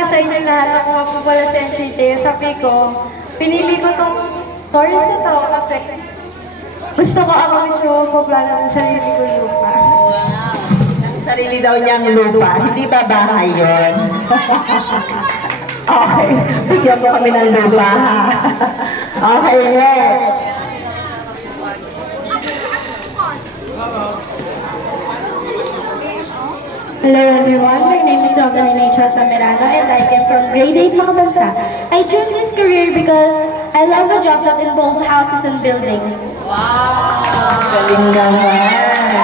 umaga sa inyo lahat. Ako nga po pala si NCJ. Sabi ko, pinili ko tong course ito kasi gusto ko ako mismo magpaplano ng sarili ko lupa. Sarili daw niyang lupa, hindi ba bahay yun? Okay, bigyan mo kami ng lupa ha. Okay, next. Hello everyone, my name is Rosalina Chota Mirano and I came from grade 8 Makabansa. I chose this career because I love a job that involves houses and buildings. Galing naman.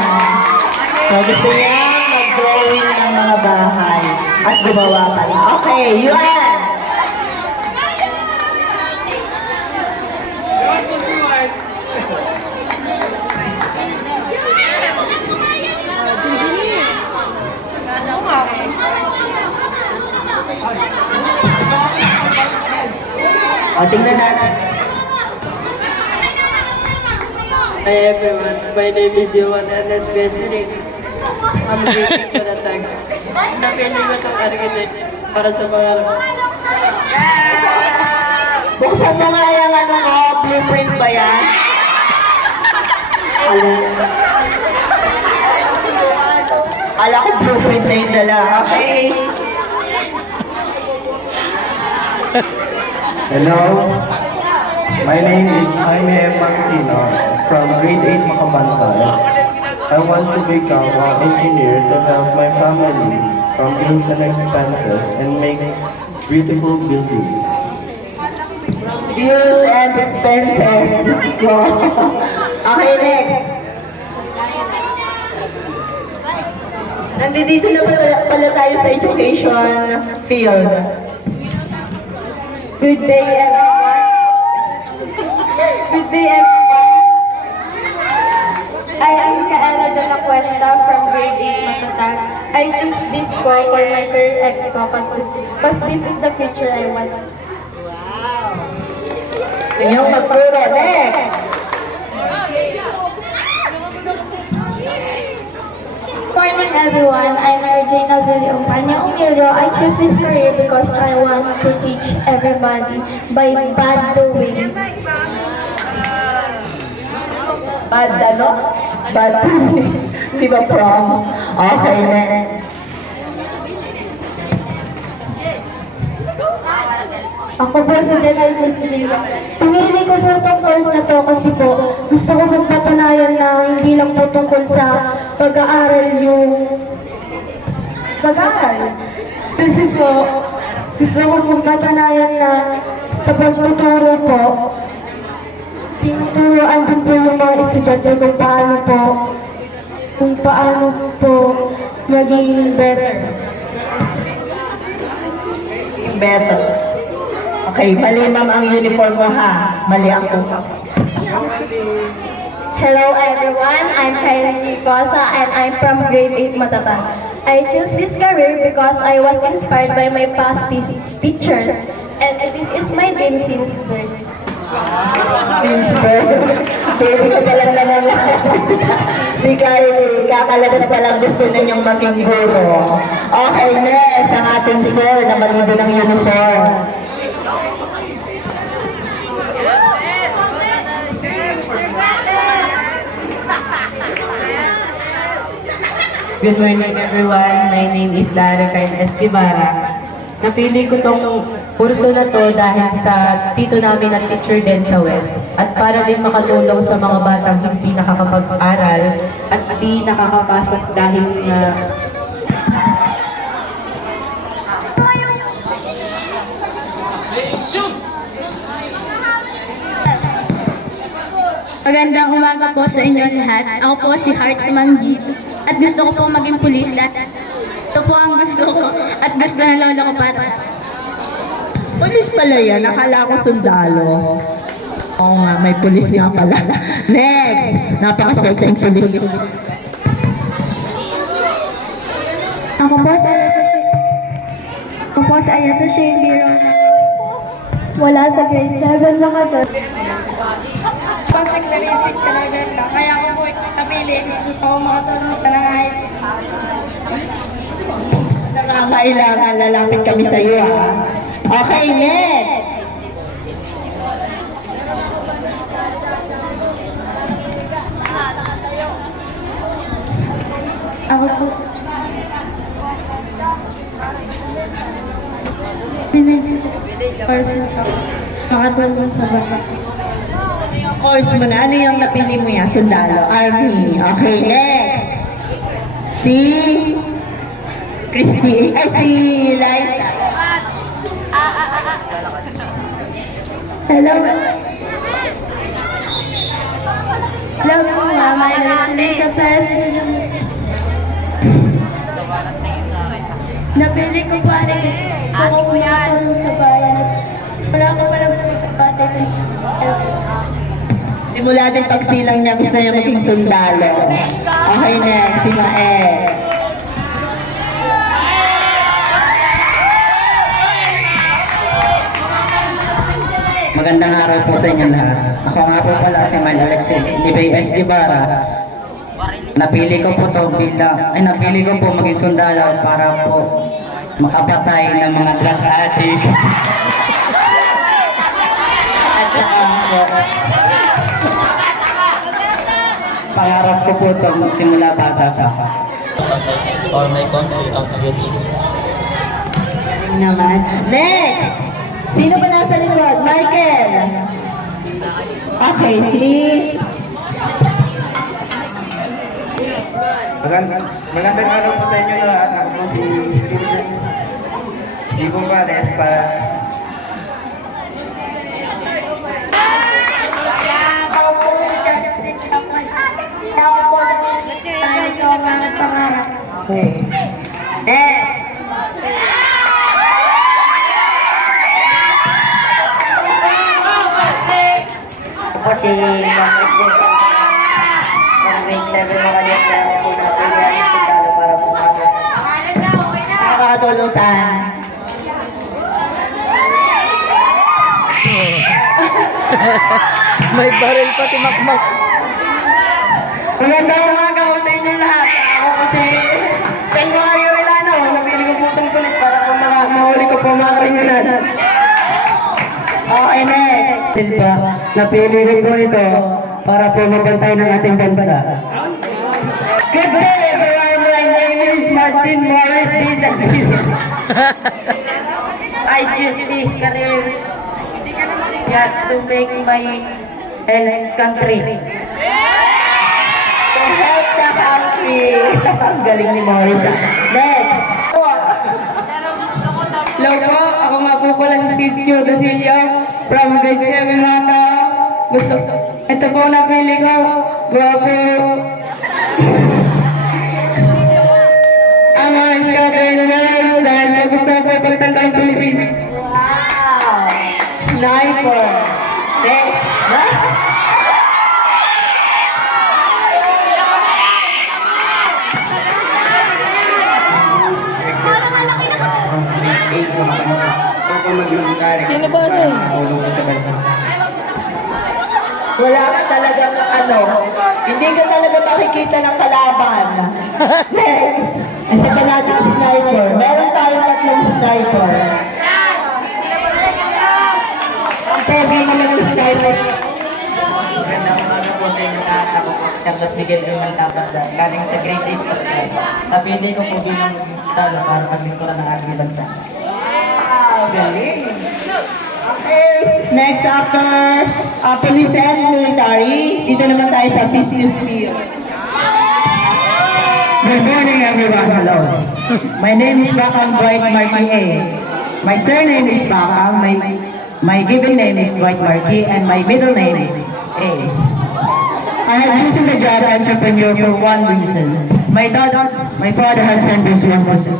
So, gusto niya mag-drawing ng mga bahay at gumawa pa rin. Okay, Yuan! O, tingnan natin. Hi everyone, my name is Yuan and as president, I'm waiting for the tag. Napili ko itong architect para sa pangarap. Buksan mo nga yung ano mo, blueprint ba yan? Ala ko blueprint na yung dala. Okay. Hello, my name is Jaime M. Mancino from grade 8 Makabansay. I want to become an engineer to help my family from bills and expenses and make beautiful buildings. Bills and expenses. Just go. Okay, next. Nandito na pala tayo sa education field. Good day everyone. Good day everyone. I am Kaela de la Cuesta from grade 8 Matatan. I choose this school for my career expo because this is the future I want. Inyong magturo. Next. Morning everyone, I'm Regina Villampanya Umilio. I choose this career because I want to teach everybody by bad doing. Bad ano? Bad di ba prom? Okay, next. Ako po si Janelle Cosmila. Pinili ko po itong course na to kasi po gusto ko magpatunayan na hindi lang po tungkol sa pag-aaral yung pag-aaral. Kasi po gusto ko magpatunayan na sa pagtuturo po, tinuturoan din po yung mga estudyante kung paano po maging better. Better. Okay, mali ma'am ang uniform mo ha. Mali ako. Hello everyone, I'm Kylie G. Cosa and I'm from grade 8 Matatan. I choose this career because I was inspired by my past teachers and this is my dream since birth. Since birth. Baby ko pala naman. Si Kylie, kakalabas pa lang gusto na niyong maging guro. Okay, next, ang ating sir na malido ng uniform. Good morning everyone, my name is Lara Carl Esquivara. Napili ko tong kurso na to dahil sa tito namin na teacher din sa West at para din makatulong sa mga batang hindi nakakapag-aral at hindi nakakapasok dahil Magandang umaga po sa inyo lahat. Ako po si Hearts Manggit at gusto ko po maging pulis at ito po ang gusto ko at gusto ng lola ko para. Pulis pala yan, nakala ko sundalo. Oo nga, may pulis nga pala. Next, napaka-sexy pulis. Ako po si Ayasa Shane Birona. Wala sa grade 7 lang ako. Secularistic talaga lang. Kaya ako po napili. Gusto ko makatulong sa lahat. nangangailangan, lalapit kami sa iyo, ha? Okay, next. Ako po. First na po. Makatulong sa bata. Course mo na. Ano yung napili mo yan? Sundalo. Army. Okay, next. Si Christy. Ay, si Liza. Hello. Hello po, my name is Lisa Perez. Napili ko pa rin ako kumakulong sa bayan at wala ko pala kapatid. Simula din pagsilang niya, gusto niya maging sundalo. Okay, next. Si Mael. Magandang araw po sa inyo lahat. Ako nga po pala si Mael Alexis Libay S. Ibarra. Napili ko po maging sundalo para po makapatay ng mga drug addict. At saka po, pangarap ko po ito simula bata pa. For my country of future. Naman. Next! Sino ba nasa likod? Michael! Okay, si... Magandang araw po sa inyo lahat. Ako po si Ibong Vales para Ako po si Justin Tapos. Ako po tayo ko ang mga pangarap. Okay. Next! Ako po si Mama Isdin. From grade 7 na kanya na ako po napili ang sundalo para po Nakakatulong saan? May baril pa si Makmak. Magandang umaga po sa inyo lahat. Ako po si Mario Relano. Napili ko po itong pulis para po mahuli ko po mga kriminal. Okay, next. Silva, napili rin po ito para po mabantay ng ating bansa. Good day, everyone. My name is Martin Morris Dizagis. I choose this career just to make my country. To help the country. Ang galing ni Morris. Next. Hello po, ako nga po pala si Silvio Dasilio from grade 7 mga tao. Ito po napili ko. Guwapo. Ang mga iskatay na dahil gusto ko pagtangka ng Pilipinas. Wow. Sniper. Next. Sino ba rin? Wala ka talagang hindi ka talaga makikita ng kalaban. Next. Isa pa natin sniper. Meron tayong 3 sniper. Ang pogi naman ng sniper. Magandang umaga po sa inyo lahat. Ako po si Carlos Miguel Ruman Tapasda. Galing sa grade 8 sa Pagkat. Napili ko po bilang talo para paglingkuran ng ating bansa. Wow, galing. Okay, next after police and military, dito naman tayo sa business field. Good morning, everyone. Hello. My name is Bakang Dwight Marquis A. My surname is Bakang. My given name is Dwight Marquis, and my middle name is A. I have chosen the job entrepreneur for one reason. My father has sent us one person.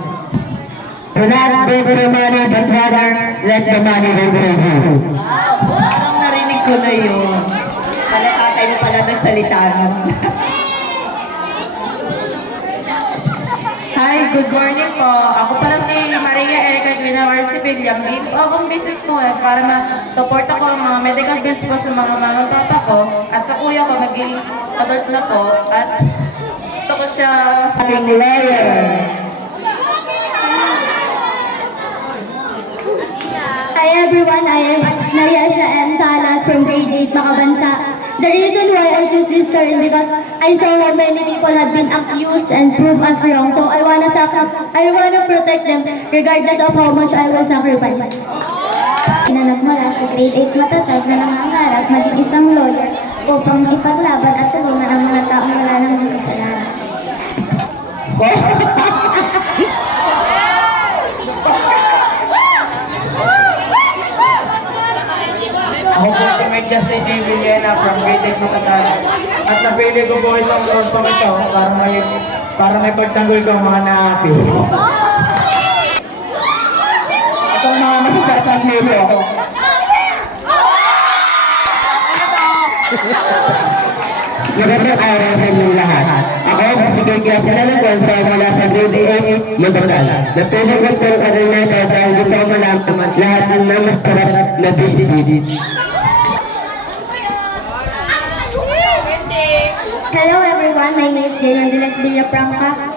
Do not beg for money, but rather let the money work for you. Parang narinig ko na yun. Pala tatay mo pala nagsalita nun. Hi, good morning po. Ako pala si Maria Erica Guinawar Sibiliang. Give akong business ko para ma-support ako ang mga medical bills po sa mga mama at papa ko. At sa kuya ko, maging adult na po. At gusto ko siya... Ating lawyer. Hi everyone, I am Nayasha M. Salas from grade 8 Makabansa. The reason why I choose this career because I saw how many people have been accused and proved us wrong. So I wanna protect them regardless of how much I will sacrifice. Nagmula sa grade 8 matasag na nangangarap maging isang lawyer upang ipaglaban at tulungan ang mga taong wala namang kasalanan. Ako po si May Justin A. Villena from grade 8 Makatalan. At napili ko po itong kursong ito para may pagtanggol ko ang mga naapi. Itong mga masasarap nito. Magandang araw sa inyong lahat. Ako ang si Kaya Sinalagon sa mula sa grade 8 Magandang. Napili ko itong karoon na ito dahil gusto ko malaman lahat ng masarap na dish. Hello everyone, my name is Jane Angeles Villafranca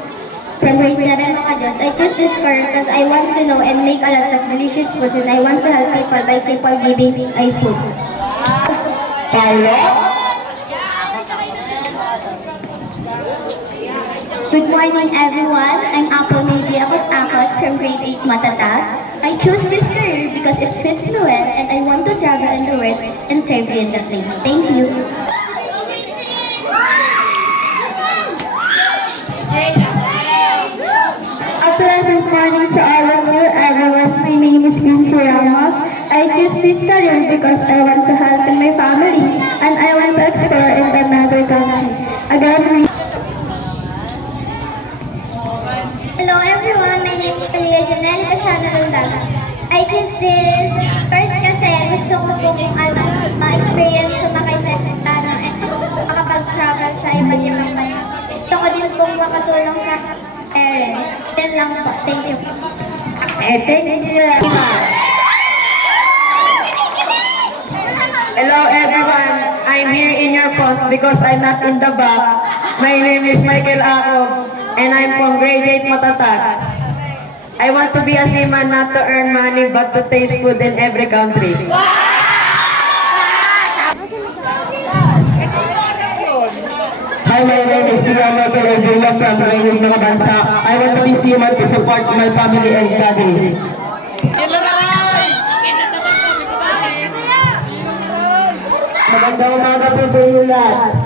from grade 7 Makajos. I choose this career because I want to know and make a lot of delicious foods and I want to help people by simple giving I food. Good morning everyone, I'm Apple Maybe Akot from grade 8 Matatag. I choose this career because it fits me well and I want to travel in the world and serve you in the same. Thank you. A pleasant morning to all of you, everyone. My name is Quincy Ramos. I choose this career because I want to help in my family and I want to explore in another country. Again, Hello everyone, my name is Leah Janelle Casiano Lundaga. I choose this first kasi gusto ko pong ma-experience sumakay sa Tano at makapag-travel sa iba't ibang bansa. Gusto ko din pong makatulong sa parents. Yan lang po. Thank you. Thank you. Hello everyone, I'm here in your front because I'm not in the back. My name is Michael Acob and I'm from grade 8 Matatag. I want to be a seaman not to earn money but to taste food in every country. Hi, my name is Siama Pereira from grade 8 Makabansa. I want to be seaman to support my family and colleagues. Magandang umaga po sa inyo lahat.